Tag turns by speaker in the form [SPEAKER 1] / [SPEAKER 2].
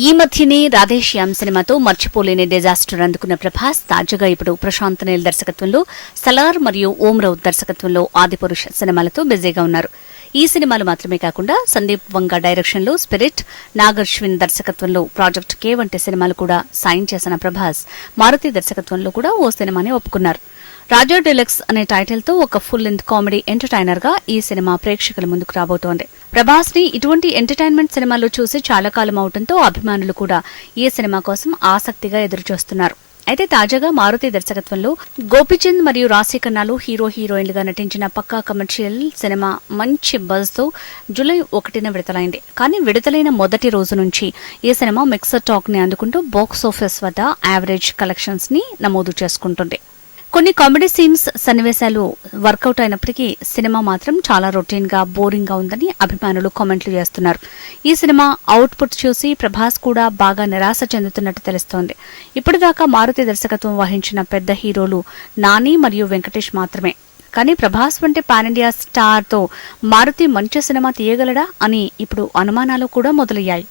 [SPEAKER 1] ఈ మధ్యనే రాధేశ్యామ్ సినిమాతో మర్చిపోలేని డిజాస్టర్ అందుకున్న ప్రభాస్ తాజాగా ఇప్పుడు ప్రశాంత్ నీల్ దర్శకత్వంలో సలార్ మరియు ఓం రౌత్ దర్శకత్వంలో ఆదిపురుష్ సినిమాలతో బిజీగా ఉన్నారు. ఈ సినిమాలు మాత్రమే కాకుండా సందీప్ వంగ డైరెక్షన్లో స్పిరిట్ నాగర్శ్విన్ దర్శకత్వంలో ప్రాజెక్ట్ కే వంటి సినిమాలు కూడా సాయం చేసిన ప్రభాస్ మారుతి దర్శకత్వంలో కూడా ఓ సినిమాని ఒప్పుకున్నారు. రాజా డిలక్స్ అనే టైటిల్తో ఒక ఫుల్ లెంత్ కామెడీ ఎంటర్టైనర్గా ఈ సినిమా ప్రేక్షకుల ముందుకు రాబోతోంది. ప్రభాస్ని ఇటువంటి ఎంటర్టైన్మెంట్ సినిమాలు చూసి చాలా కాలం అవడంతో అభిమానులు కూడా ఈ సినిమా కోసం ఆసక్తిగా ఎదురుచూస్తున్నారు. అయితే తాజాగా మారుతి దర్శకత్వంలో గోపిచంద్ మరియు రాశి ఖన్నాలు హీరో హీరోయిన్లుగా నటించిన పక్కా కమర్షియల్ సినిమా మంచి బజ్తో జూలై ఒకటిన విడుదలైంది. కానీ విడుదలైన మొదటి రోజు నుంచి ఈ సినిమా మిక్సర్ టాక్ని అందుకుంటూ బాక్స్ ఆఫీస్ వద్ద యావరేజ్ కలెక్షన్స్ని నమోదు చేసుకుంటుంది. కొన్ని కామెడీ సీన్స్ సన్నివేశాలు వర్కౌట్ అయినప్పటికీ సినిమా మాత్రం చాలా రొటీన్గా బోరింగ్గా ఉందని అభిమానులు కామెంట్లు చేస్తున్నారు. ఈ సినిమా అవుట్పుట్ చూసి ప్రభాస్ కూడా బాగా నిరాశ చెందుతున్నట్టు తెలుస్తోంది. ఇప్పటిదాకా మారుతి దర్శకత్వం వహించిన పెద్ద హీరోలు నాని మరియు వెంకటేష్ మాత్రమే. కానీ ప్రభాస్ వంటి పాన్ ఇండియా స్టార్తో మారుతి మంచి సినిమా తీయగలడా అని ఇప్పుడు అనుమానాలు కూడా మొదలయ్యాయి.